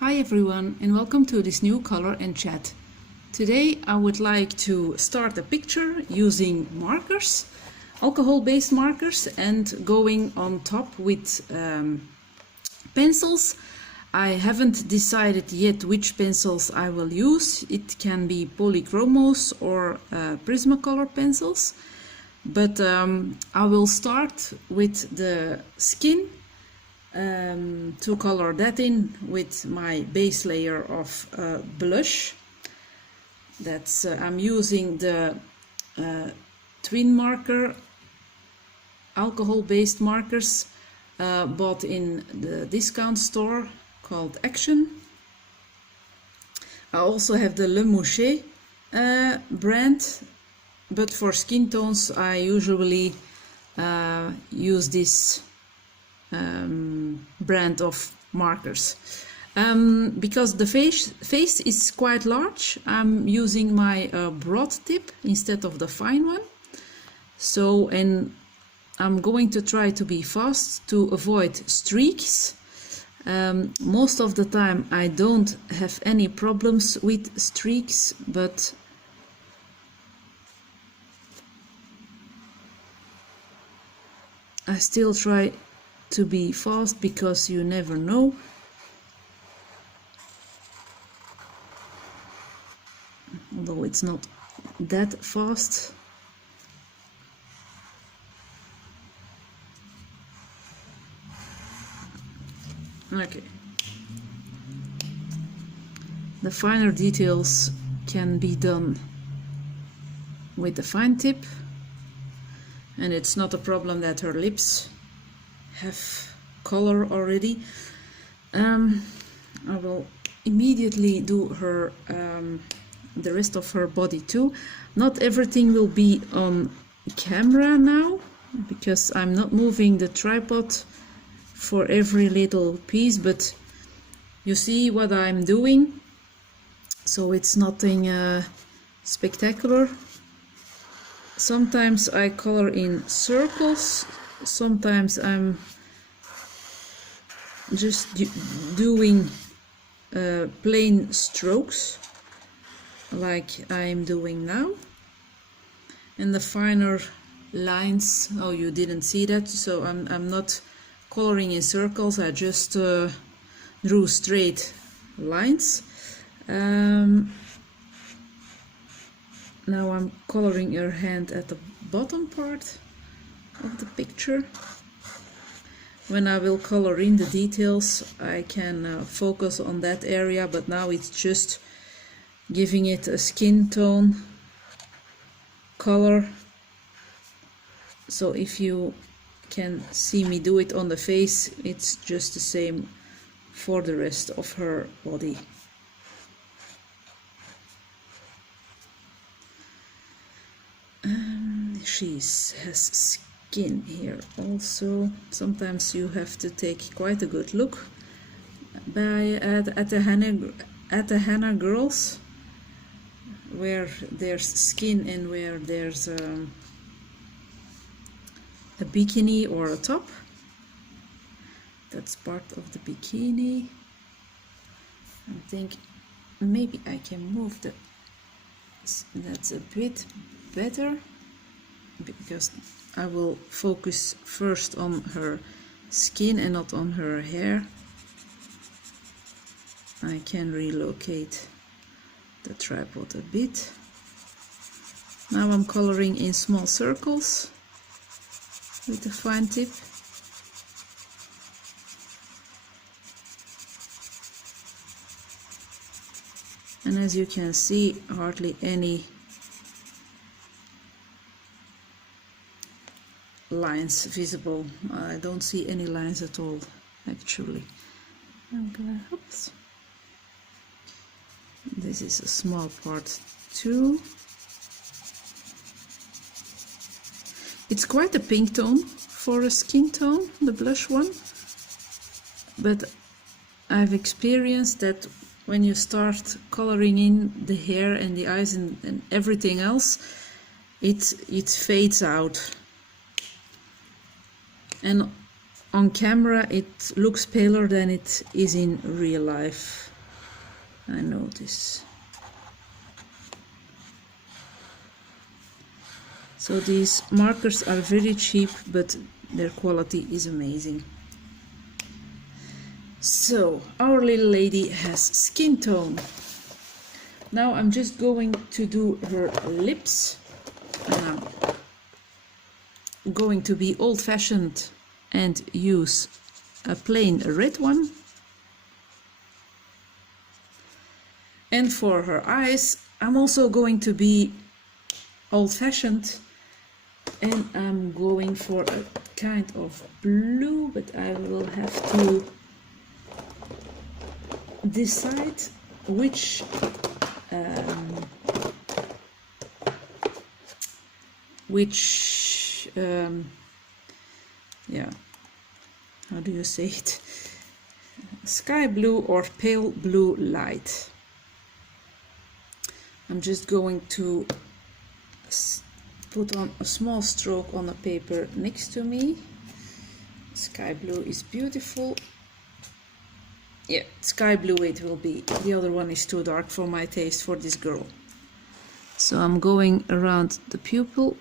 Hi everyone and welcome to this new color and chat. Today I would like to start a picture using markers, alcohol-based markers, and going on top with pencils. I haven't decided yet which pencils I will use. It can be polychromos or Prismacolor pencils, but I will start with the skin to color that in with my base layer of blush. That's I'm using the twin marker alcohol-based markers bought in the discount store called Action. I also have the Le Moucher brand, but for skin tones I usually use this brand of markers. Because the face is quite large, I'm using my broad tip instead of the fine one. So, and I'm going to try to be fast to avoid streaks. Most of the time I don't have any problems with streaks, but I still try to be fast because you never know. Although it's not that fast. Okay. The finer details can be done with the fine tip, and it's not a problem that her lips have color already. I will immediately do her the rest of her body too. Not everything will be on camera now because I'm not moving the tripod for every little piece, but you see what I'm doing, so it's nothing spectacular. Sometimes I color in circles, sometimes I'm just doing plain strokes like I'm doing now, and the finer lines, oh, you didn't see that, so I'm not coloring in circles, I just drew straight lines. Now I'm coloring her hand at the bottom part of the picture. When I will color in the details, I can focus on that area, but now it's just giving it a skin tone color. So if you can see me do it on the face, it's just the same for the rest of her body. She has skin here also. Sometimes you have to take quite a good look at the Hannah girls, where there's skin and where there's a bikini or a top. That's part of the bikini. I think maybe I can move that's a bit better, because I will focus first on her skin and not on her hair. I can relocate the tripod a bit. Now I'm coloring in small circles with the fine tip. And as you can see, hardly any lines visible. I don't see any lines at all, actually. I'm gonna, oops. This is a small part too. It's quite a pink tone for a skin tone, the blush one, but I've experienced that when you start coloring in the hair and the eyes and everything else, it fades out. And on camera it looks paler than it is in real life. I notice. So these markers are very cheap, but their quality is amazing. So our little lady has skin tone. Now I'm just going to do her lips. I'm going to be old-fashioned and use a plain red one. And for her eyes, I'm also going to be old-fashioned, and I'm going for a kind of blue, but I will have to decide which yeah, how do you say it, sky blue or pale blue light. I'm just going to put on a small stroke on a paper next to me. Sky blue is beautiful. Yeah, sky blue it will be. The other one is too dark for my taste for this girl. So I'm going around the pupil.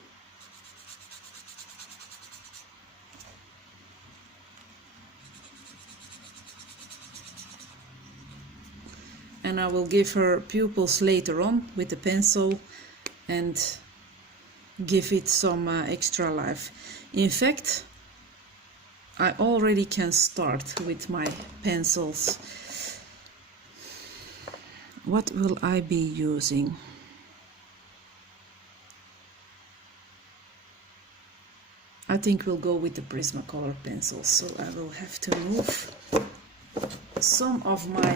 And I will give her pupils later on with the pencil and give it some extra life. In fact, I already can start with my pencils. What will I be using? I think we'll go with the Prismacolor pencils, so I will have to move some of my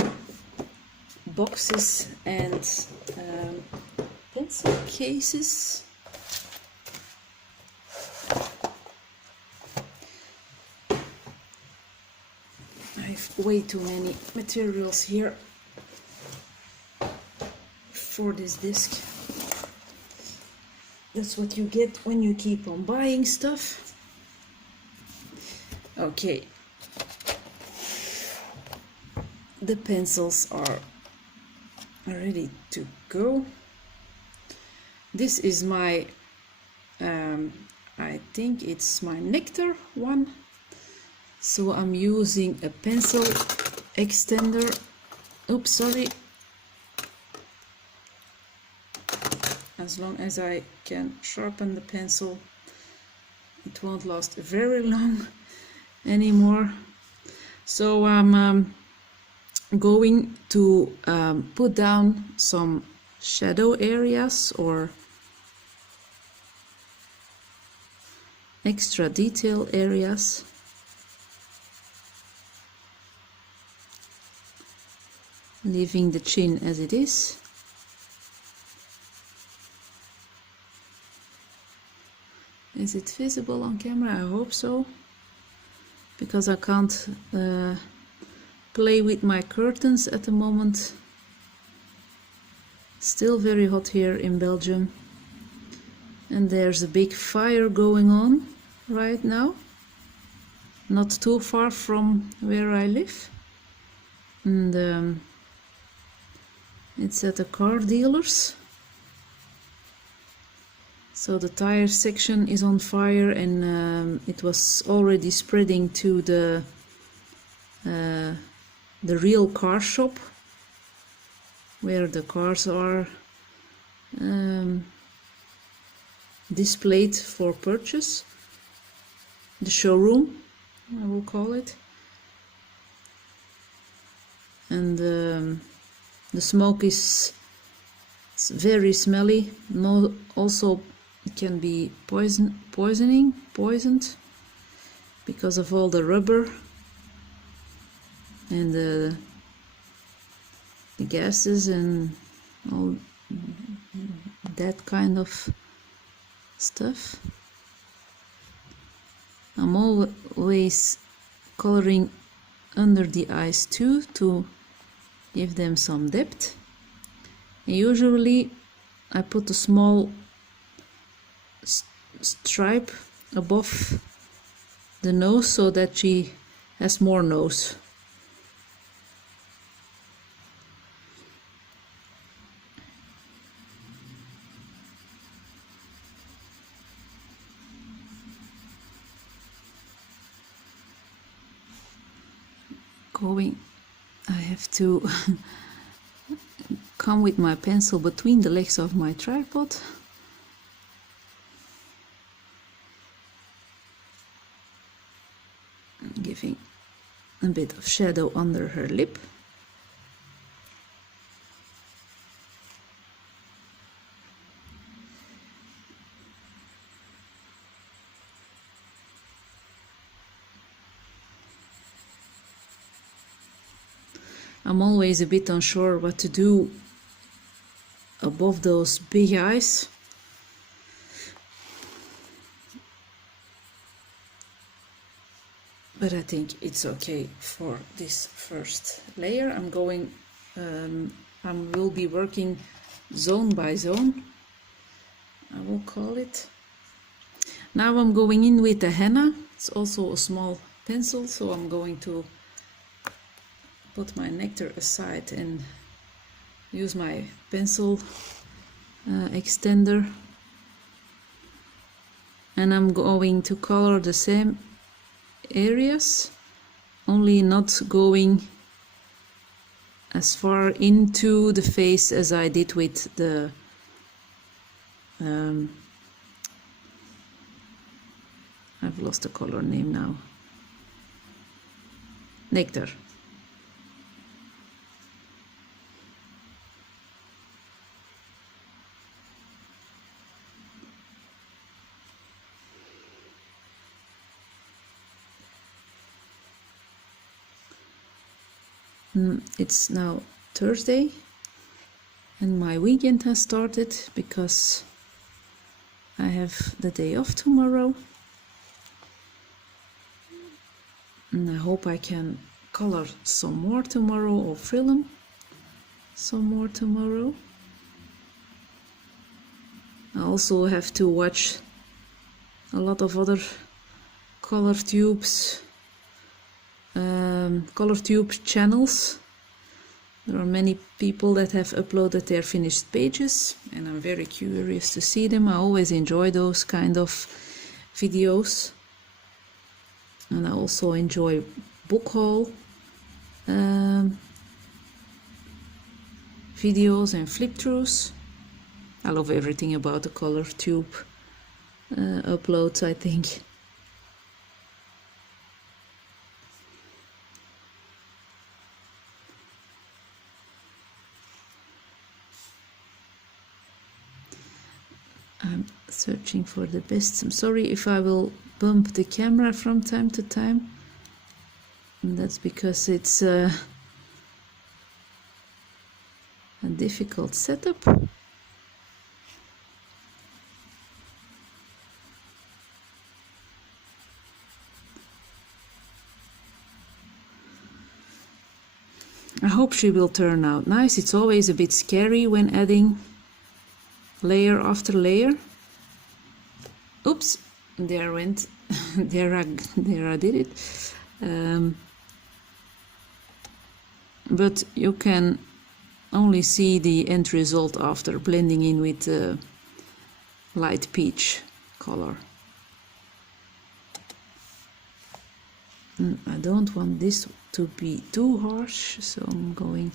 boxes and pencil cases. I have way too many materials here for this disc. That's what you get when you keep on buying stuff. Okay, the pencils are ready to go. This is my I think it's my Nectar one, so I'm using a pencil extender. Oops, sorry. As long as I can sharpen the pencil, it won't last very long anymore. So I'm going to put down some shadow areas or extra detail areas. Leaving the chin as it is. Is it visible on camera? I hope so, because I can't play with my curtains at the moment. Still very hot here in Belgium, and there's a big fire going on right now, not too far from where I live, and it's at a car dealer's. So the tire section is on fire, and it was already spreading to the real car shop where the cars are displayed for purchase. The showroom, I will call it. And the smoke is very smelly. Also, it can be poisoned because of all the rubber and the gases and all that kind of stuff. I'm always coloring under the eyes too, to give them some depth. And usually I put a small stripe above the nose so that she has more nose. going, I have to come with my pencil between the legs of my tripod. Giving a bit of shadow under her lip. I'm always a bit unsure what to do above those big eyes. But I think it's okay for this first layer. I will be working zone by zone, I will call it. Now I'm going in with the henna. It's also a small pencil, so I'm going to put my nectar aside and use my pencil extender, and I'm going to color the same areas, only not going as far into the face as I did with the I've lost the color name now. Nectar. It's now Thursday and my weekend has started because I have the day off tomorrow, and I hope I can color some more tomorrow or film some more tomorrow. I also have to watch a lot of other color tube channels. There are many people that have uploaded their finished pages, and I'm very curious to see them. I always enjoy those kind of videos, and I also enjoy book haul videos and flip throughs. I love everything about the color tube uploads, I think. I'm searching for the best. I'm sorry if I will bump the camera from time to time. And that's because it's a difficult setup. I hope she will turn out nice. It's always a bit scary when adding layer after layer. Oops, there went, there I did it. But you can only see the end result after blending in with the light peach color. I don't want this to be too harsh, so I'm going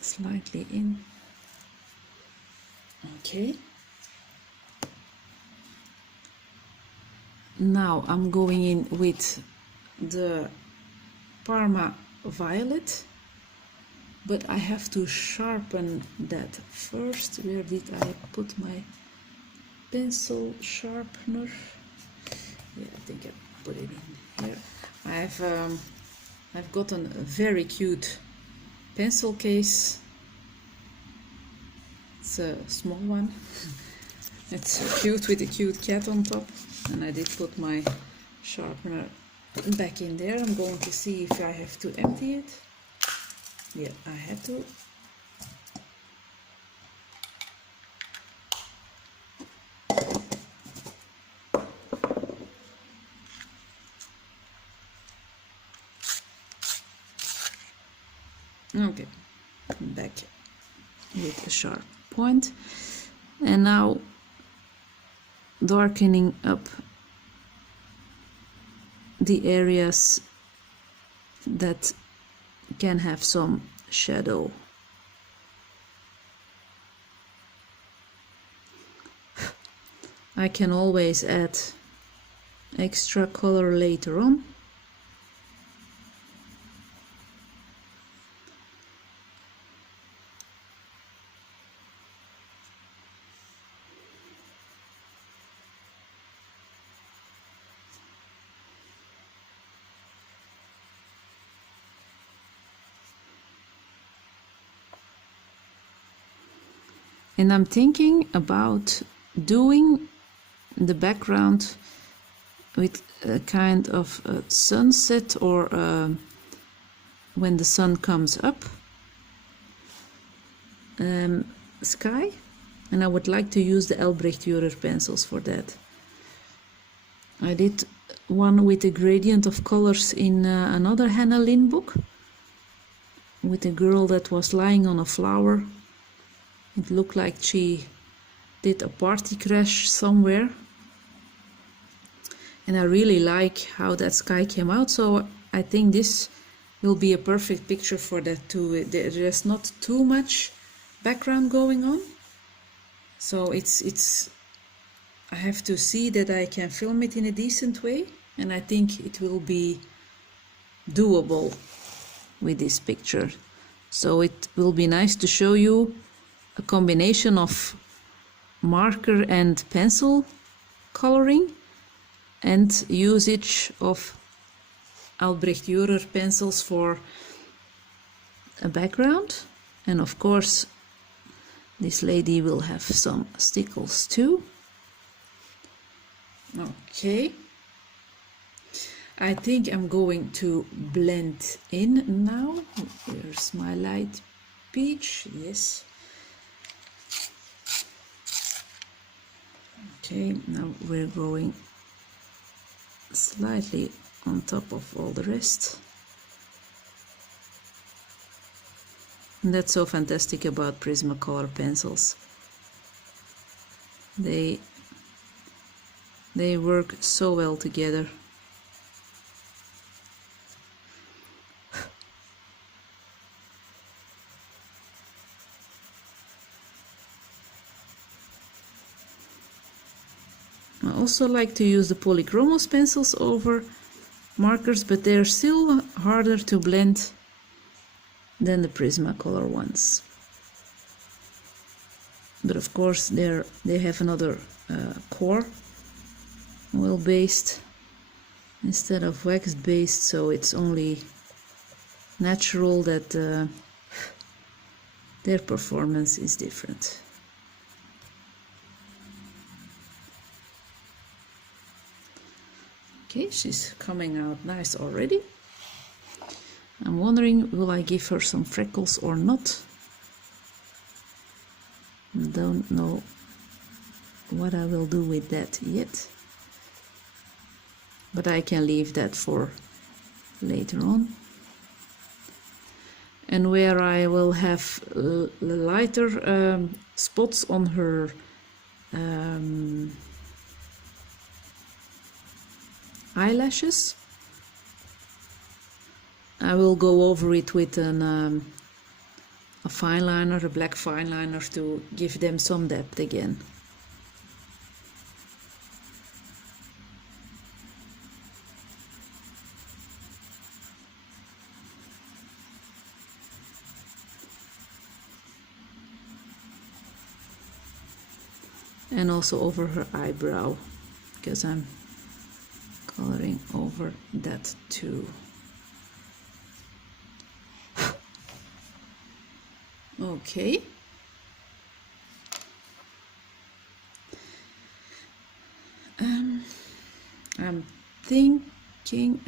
slightly in. Okay. Now I'm going in with the Parma Violet, but I have to sharpen that first. Where did I put my pencil sharpener? Yeah, I think I put it in here. I've gotten a very cute pencil case. It's a small one. It's cute with a cute cat on top, and I did put my sharpener back in there. I'm going to see if I have to empty it. Yeah, I have to. Okay, back with a sharp point, and now darkening up the areas that can have some shadow. I can always add extra color later on. And I'm thinking about doing the background with a kind of a sunset, or when the sun comes up, sky, and I would like to use the Albrecht Dürer pencils for that. I did one with a gradient of colors in another Hannah Lynn book, with a girl that was lying on a flower. It looked like she did a party crash somewhere. And I really like how that sky came out, so I think this will be a perfect picture for that too. There's not too much background going on, so I have to see that I can film it in a decent way, and I think it will be doable with this picture. So it will be nice to show you a combination of marker and pencil coloring and usage of Albrecht Dürer pencils for a background. And of course this lady will have some stickles too. Okay, I think I'm going to blend in now. Here's my light peach, yes. Okay, now we're going slightly on top of all the rest. And that's so fantastic about Prismacolor pencils. They work so well together. I also like to use the Polychromos pencils over markers, but they're still harder to blend than the Prismacolor ones. But of course they have another core, oil based instead of wax based, so it's only natural that their performance is different. Okay, she's coming out nice already. I'm wondering, will I give her some freckles or not? Don't know what I will do with that yet, but I can leave that for later on. And where I will have lighter spots on her eyelashes, I will go over it with a fine liner, a black fine liner, to give them some depth again. And also over her eyebrow, because I'm coloring over that too. Okay. I'm thinking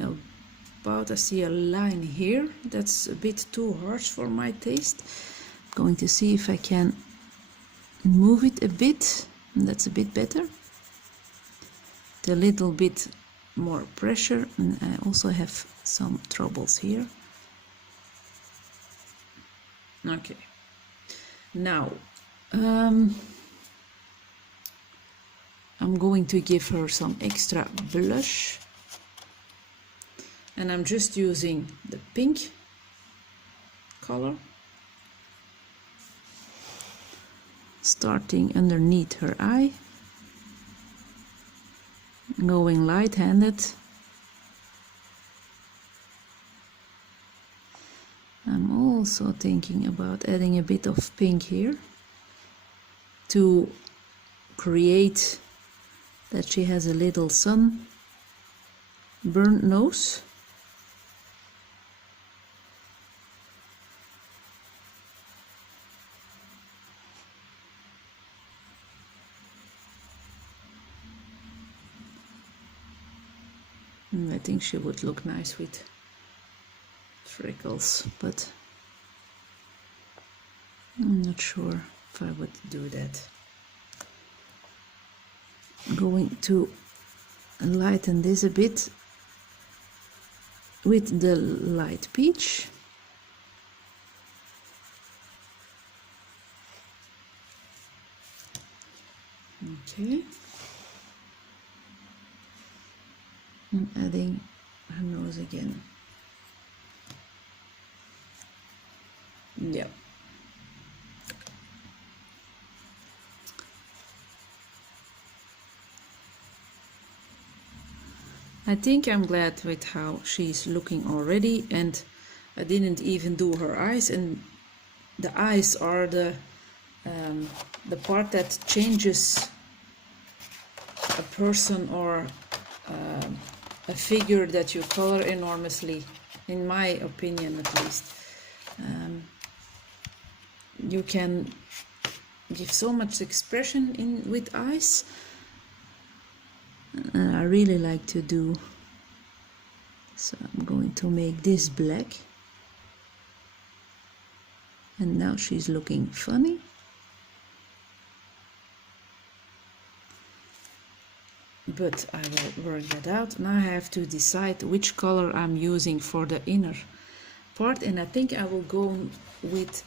about, I see a line here that's a bit too harsh for my taste. I'm going to see if I can move it a bit, and that's a bit better. A little bit more pressure, and I also have some troubles here. Okay, now I'm going to give her some extra blush. And I'm just using the pink color, starting underneath her eye, going light-handed. I'm also thinking about adding a bit of pink here to create that she has a little sun burnt nose. I think she would look nice with freckles, but I'm not sure if I would do that. I'm going to lighten this a bit with the light peach. Okay. I'm adding her nose again. Yeah. I think I'm glad with how she's looking already, and I didn't even do her eyes, and the eyes are the part that changes a person or a figure that you color enormously, in my opinion at least. You can give so much expression in with eyes, and I really like to do. So I'm going to make this black, and now she's looking funny. But I will work that out. Now I have to decide which color I'm using for the inner part, and I think I will go with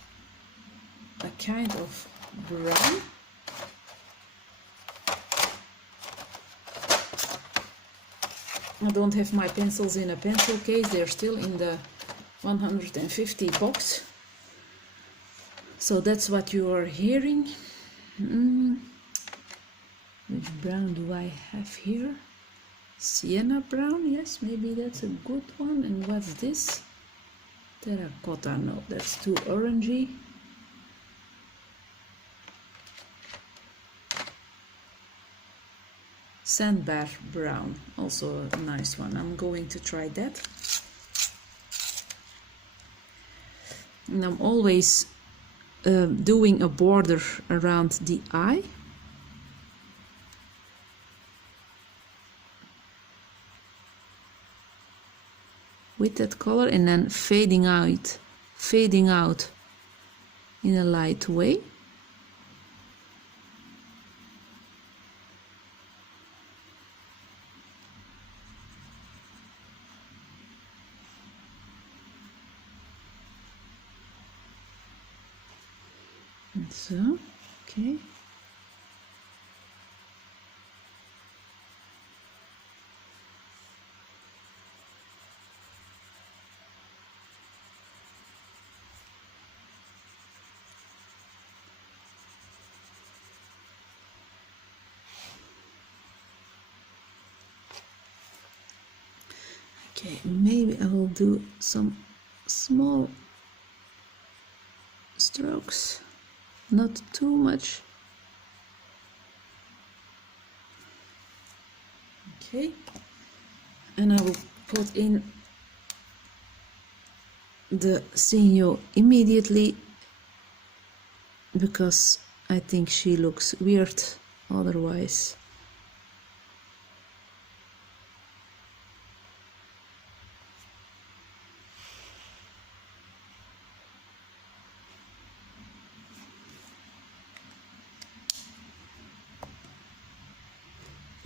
a kind of brown. I don't have my pencils in a pencil case, they're still in the 150 box. So that's what you are hearing. Which brown do I have here? Sienna brown, yes, maybe that's a good one. And what's this? Terracotta, no, that's too orangey. Sandbar brown, also a nice one. I'm going to try that. And I'm always doing a border around the eye. With that color, and then fading out in a light way. And so, okay. Okay, maybe I will do some small strokes, not too much. Okay, and I will put in the Signo immediately, because I think she looks weird otherwise.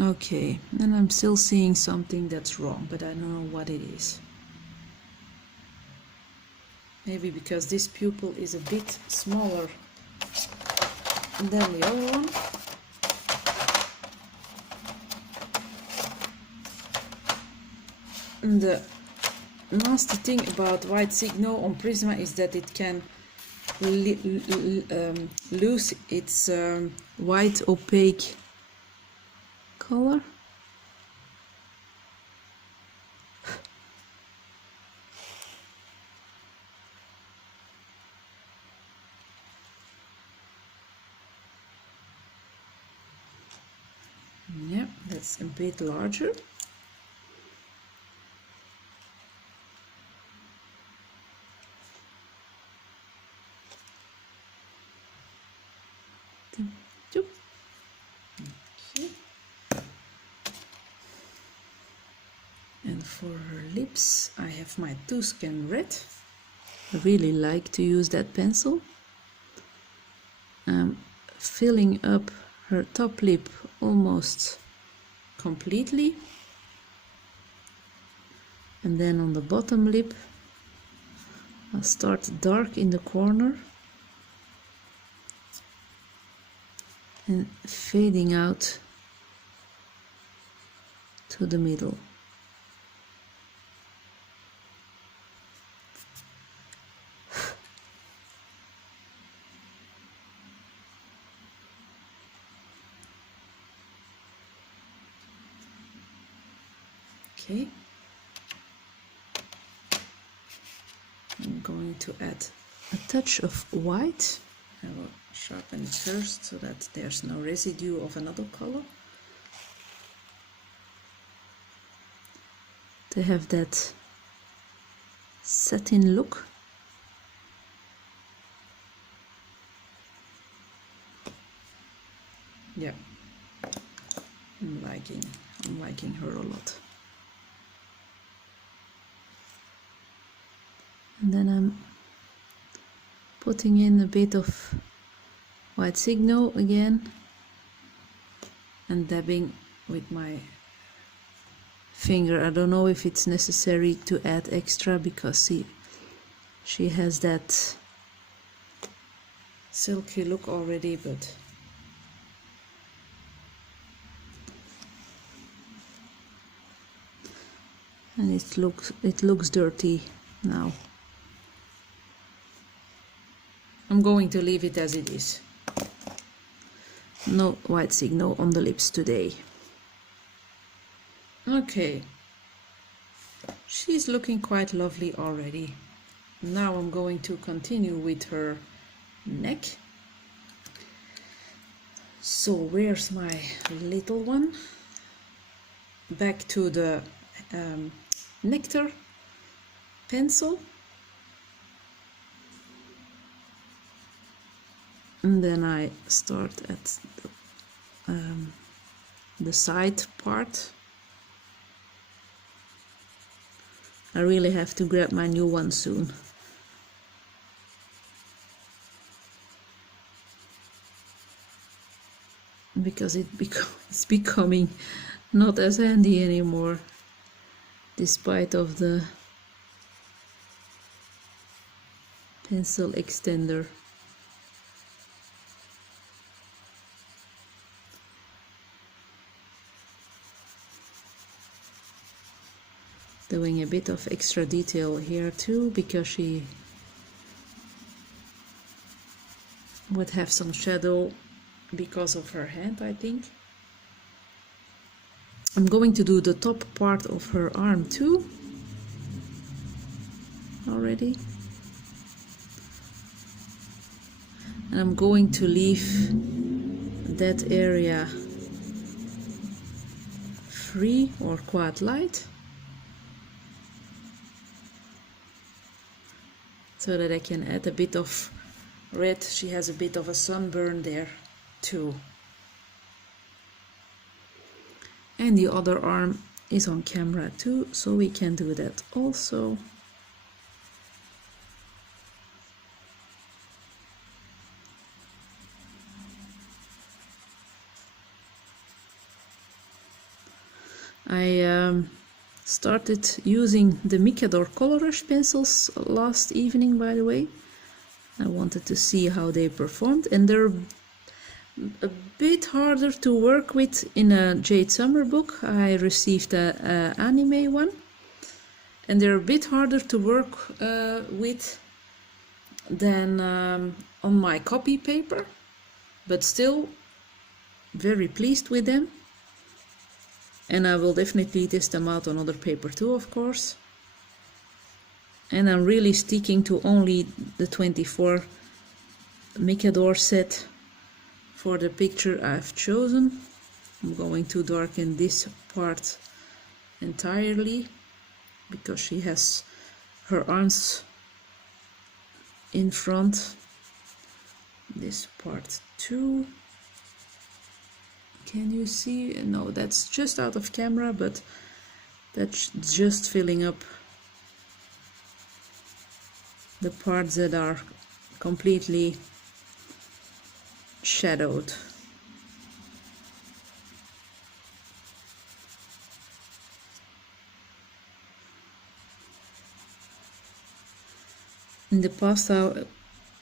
Okay, and I'm still seeing something that's wrong, but I don't know what it is. Maybe because this pupil is a bit smaller than the other one. And the nasty thing about white signal on Prisma is that it can lose its white opaque color. Yeah, that's a bit larger. Okay. And for her lips, I have my Tuscan Red. I really like to use that pencil. I'm filling up her top lip almost completely. And then on the bottom lip, I'll start dark in the corner and fading out to the middle. Okay. I'm going to add a touch of white. I will sharpen it first so that there's no residue of another color. To have that satin look. Yeah, I'm liking her a lot. And then I'm putting in a bit of white signal again and dabbing with my finger. I don't know if it's necessary to add extra because see, she has that silky look already, but and it looks dirty now. I'm going to leave it as it is. No white signal on the lips today. Okay, she's looking quite lovely already. Now I'm going to continue with her neck. So where's my little one? Back to the Nectar pencil. And then I start at the side part. I really have to grab my new one soon. Because it's becoming not as handy anymore, despite of the pencil extender. Doing a bit of extra detail here too, because she would have some shadow because of her hand, I think. I'm going to do the top part of her arm too already. And I'm going to leave that area free or quite light, so that I can add a bit of red. She has a bit of a sunburn there too. And the other arm is on camera too, so we can do that also. I started using the Mikador Color Rush pencils last evening, by the way. I wanted to see how they performed, and they're a bit harder to work with in a Jade Summer book. I received a anime one, and they're a bit harder to work with than on my copy paper, but still very pleased with them, and I will definitely test them out on other paper too, of course. And I'm really sticking to only the 24 Mikador set for the picture I've chosen. I'm going to darken this part entirely because she has her arms in front. This part too. Can you see? No, that's just out of camera, but that's just filling up the parts that are completely shadowed. In the past, I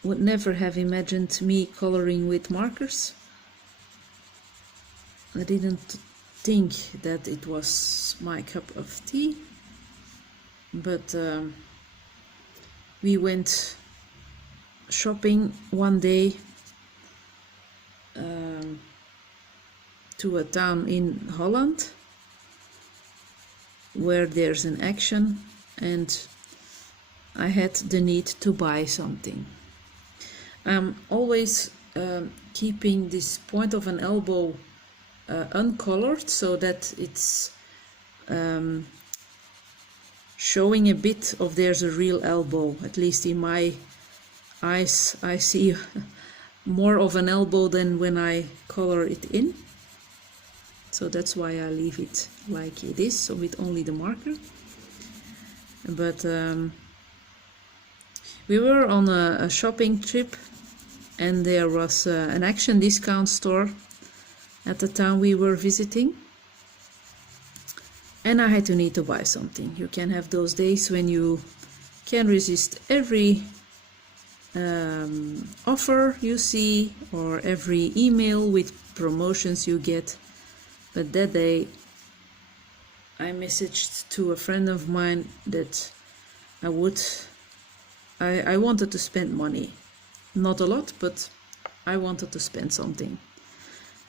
would never have imagined me coloring with markers. I didn't think that it was my cup of tea, but we went shopping one day to a town in Holland where there's an action, and I had the need to buy something. I'm always keeping this point of an elbow uncolored so that it's showing a bit of there's a real elbow. At least in my eyes I see more of an elbow than when I color it in. So that's why I leave it like it is, so with only the marker. But we were on a shopping trip, and there was an Action discount store at the town we were visiting, and I had to need to buy something. You can have those days when you can resist every offer you see or every email with promotions you get. But that day I messaged to a friend of mine that I wanted to spend money. Not a lot, but I wanted to spend something.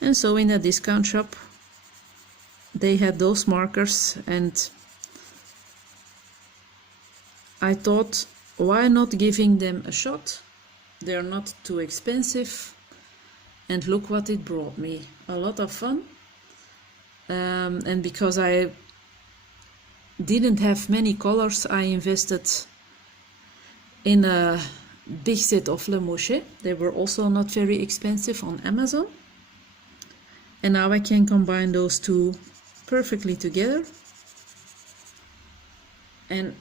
And so in a discount shop they had those markers, and I thought, why not giving them a shot? They're not too expensive, and look what it brought me. A lot of fun. And because I didn't have many colors, I invested in a big set of Le Mochet. They were also not very expensive on Amazon. And now I can combine those two perfectly together. And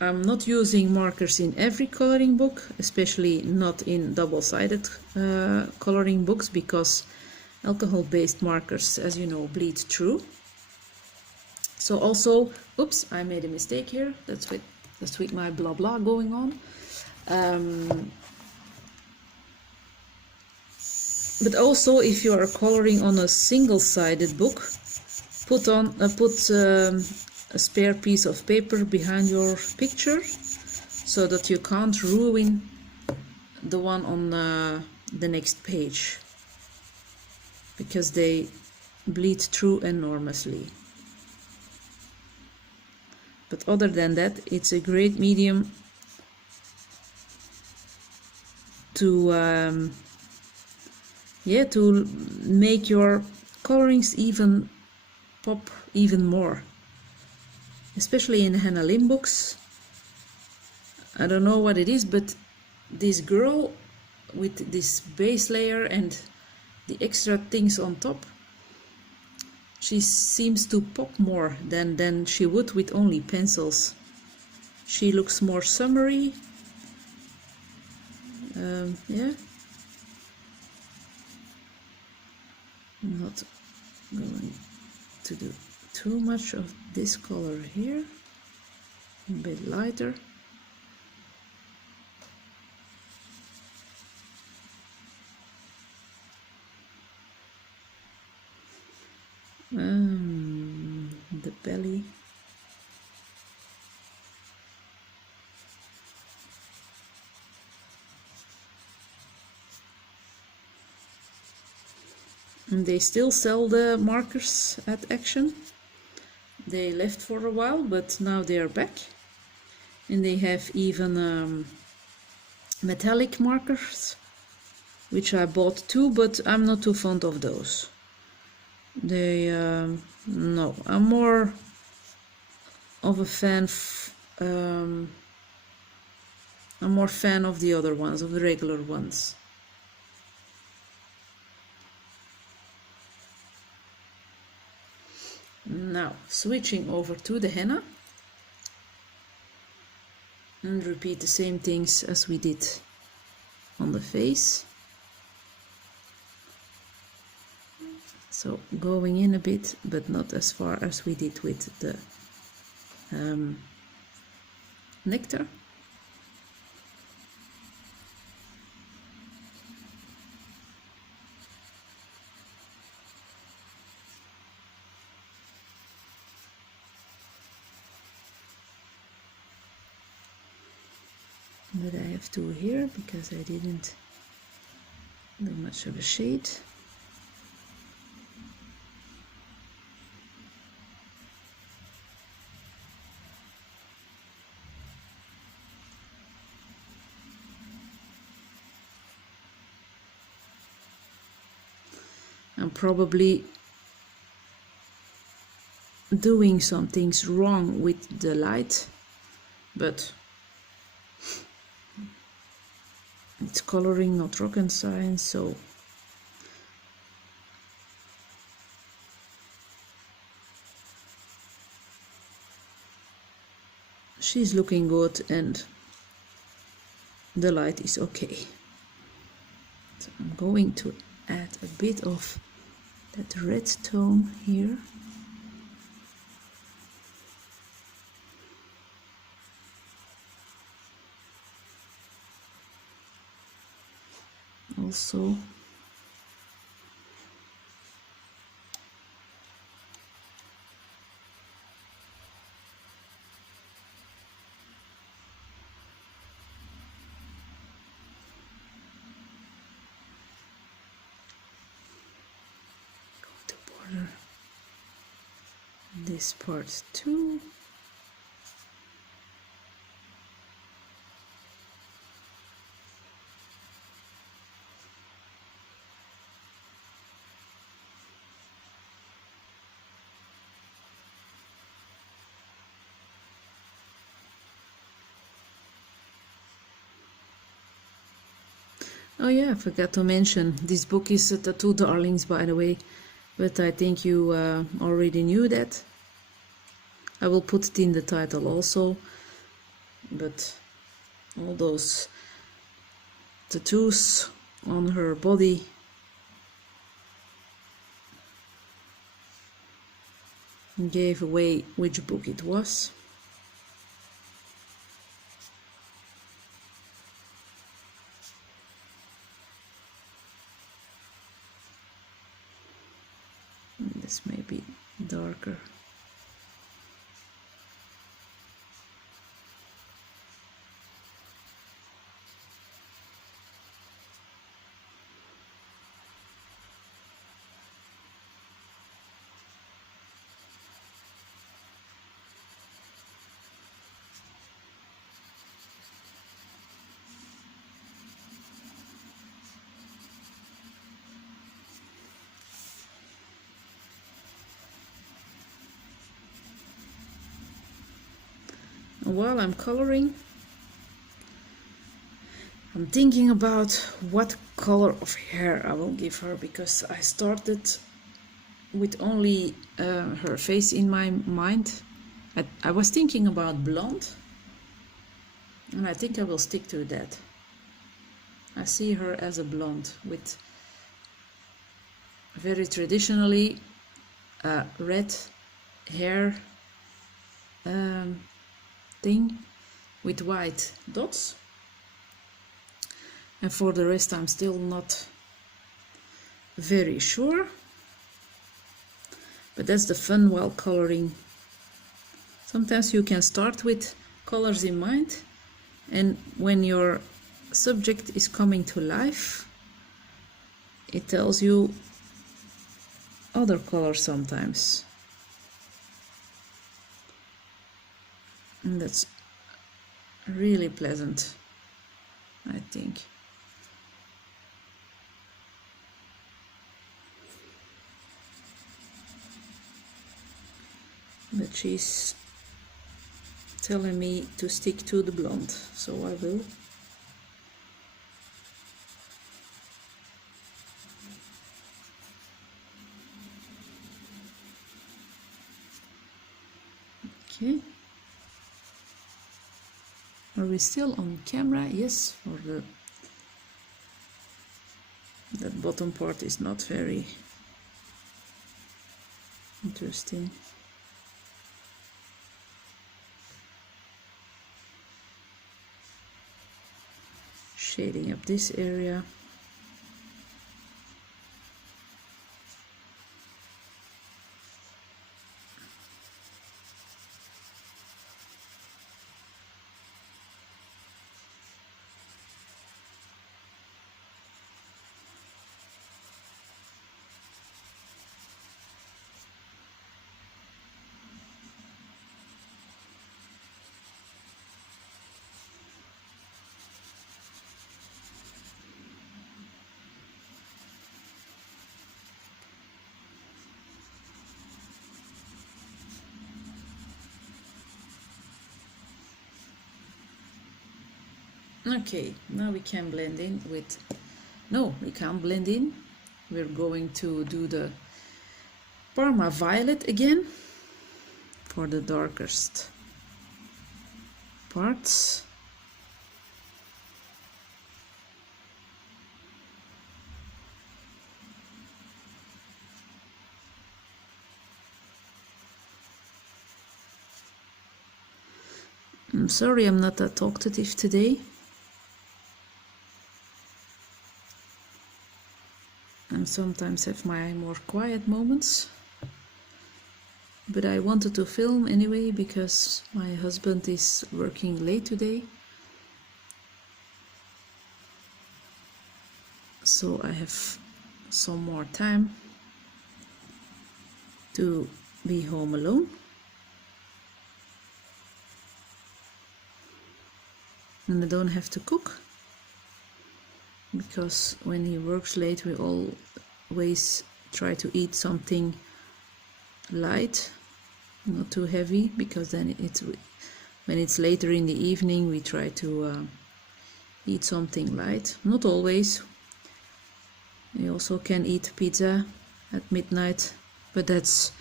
I'm not using markers in every coloring book, especially not in double-sided coloring books, because alcohol-based markers, as you know, bleed through. So also, oops, I made a mistake here. That's with my blah blah going on. But also, if you are coloring on a single-sided book, put a spare piece of paper behind your picture so that you can't ruin the one on the next page, because they bleed through enormously. But other than that, it's a great medium to to make your colorings even pop even more, especially in Hannah Lynn books. I don't know what it is, but this girl with this base layer and the extra things on top, she seems to pop more than she would with only pencils. She looks more summery. Yeah. I'm not going to do too much of this color here. A bit lighter. The belly. And they still sell the markers at Action. They left for a while, but now they are back. And they have even metallic markers, which I bought too, but I'm not too fond of those. They, no, I'm more of a fan, I'm more fan of the other ones, of the regular ones. Now, switching over to the henna, and repeat the same things as we did on the face. So going in a bit, but not as far as we did with the nectar. But I have two here because I didn't do much of a shade. I'm probably doing some things wrong with the light, but it's coloring, not rocket science, so she's looking good and the light is okay. So I'm going to add a bit of that red tone here. Also going to border this part too. Oh yeah, I forgot to mention, this book is Tattoo Darlings, by the way, but I think you already knew that. I will put it in the title also, but all those tattoos on her body gave away which book it was. This may be darker. While I'm coloring, I'm thinking about what color of hair I will give her, because I started with only her face in my mind. I was thinking about blonde, and I think I will stick to that. I see her as a blonde with very traditionally red hair thing with white dots, and for the rest I'm still not very sure, but that's the fun while coloring. Sometimes you can start with colors in mind, and when your subject is coming to life, it tells you other color sometimes. And that's really pleasant, I think. But she's telling me to stick to the blonde, so I will. Okay. Are we still on camera? Yes, for that bottom part is not very interesting. Shading up this area. Okay, now we can blend in with, no, we can't blend in. We're going to do the Parma Violet again for the darkest parts. I'm sorry I'm not that talkative today. I sometimes have my more quiet moments. But I wanted to film anyway because my husband is working late today. So I have some more time to be home alone. And I don't have to cook. Because when he works late we always try to eat something light, not too heavy, because then when it's later in the evening we try to eat something light. Not always. We also can eat pizza at midnight, but that's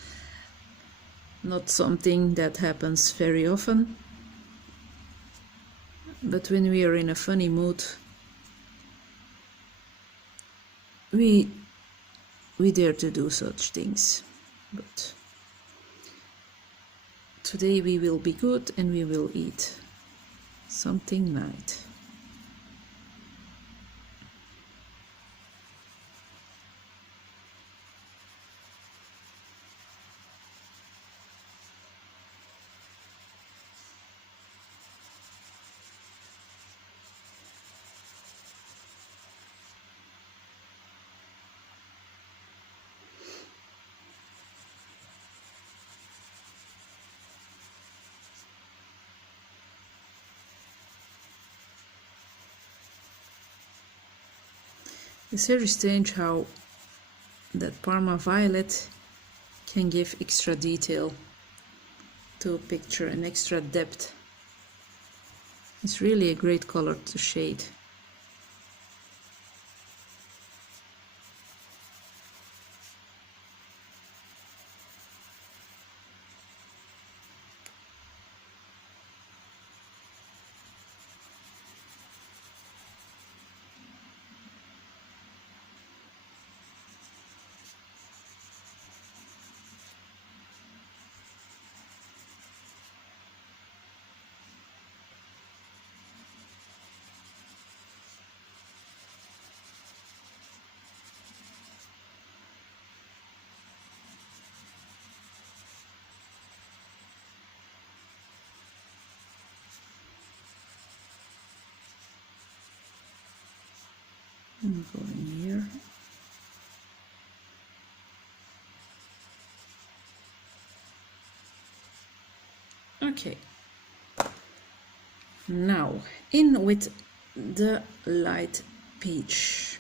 not something that happens very often. But when we are in a funny mood, we dare to do such things. But today we will be good and we will eat something light. It's very strange how that Parma Violet can give extra detail to a picture and extra depth. It's really a great color to shade. I'm going here. Okay, now in with the light peach.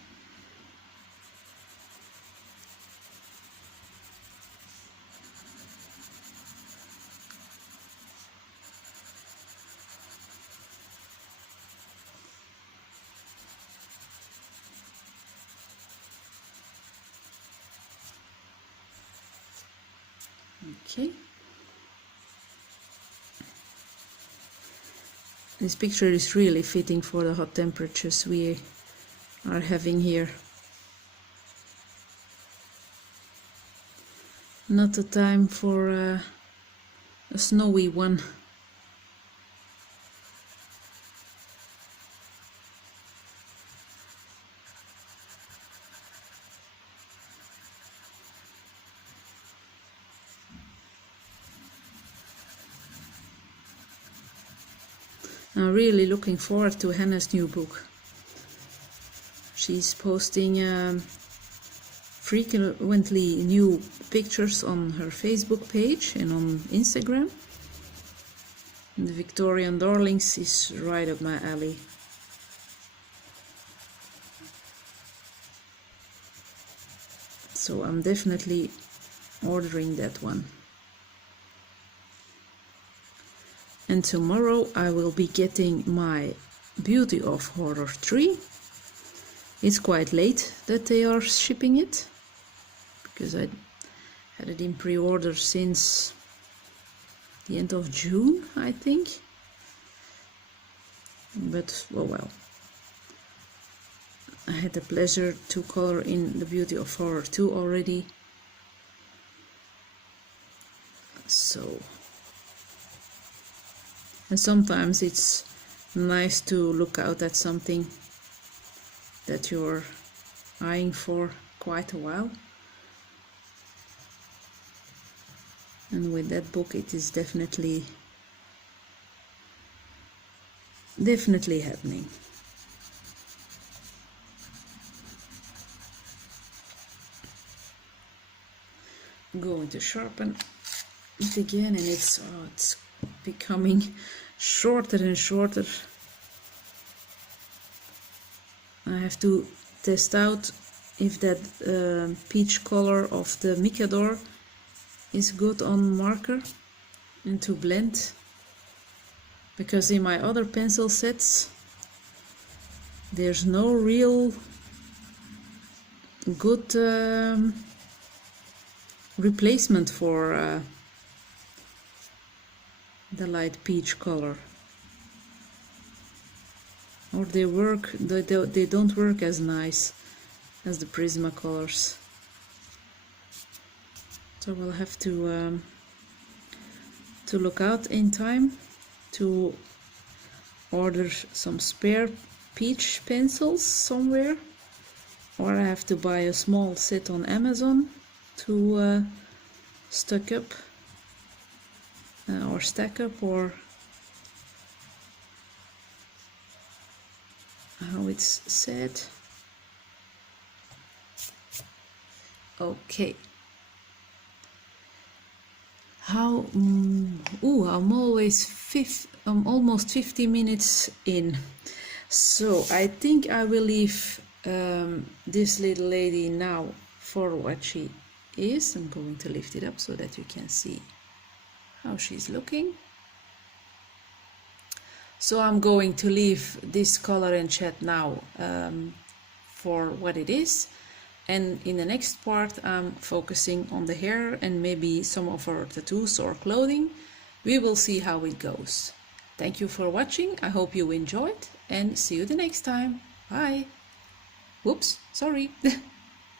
Okay. This picture is really fitting for the hot temperatures we are having here. Not a time for a snowy one. I'm really looking forward to Hannah's new book. She's posting frequently new pictures on her Facebook page and on Instagram. And the Victorian Darlings is right up my alley. So I'm definitely ordering that one. And tomorrow I will be getting my Beauty of Horror 3. It's quite late that they are shipping it, because I had it in pre-order since the end of June, I think. But, oh well. I had the pleasure to color in the Beauty of Horror 2 already. So... And sometimes it's nice to look out at something that you're eyeing for quite a while. And with that book it is definitely happening. I'm going to sharpen it again, and it's becoming shorter and shorter. I have to test out if that peach color of the Mikador is good on marker and to blend, because in my other pencil sets there's no real good replacement for the light peach color, or they don't work as nice as the Prismacolors. So we'll have to look out in time to order some spare peach pencils somewhere, or I have to buy a small set on Amazon to stack up, or how it's said. Okay. I'm almost 50 minutes in, so I think I will leave this little lady now for what she is. I'm going to lift it up so that you can see how she's looking. So I'm going to leave this color and chat now for what it is, and in the next part I'm focusing on the hair and maybe some of her tattoos or clothing. We will see how it goes. Thank you for watching. I hope you enjoyed, and see you the next time. Bye. Whoops, sorry.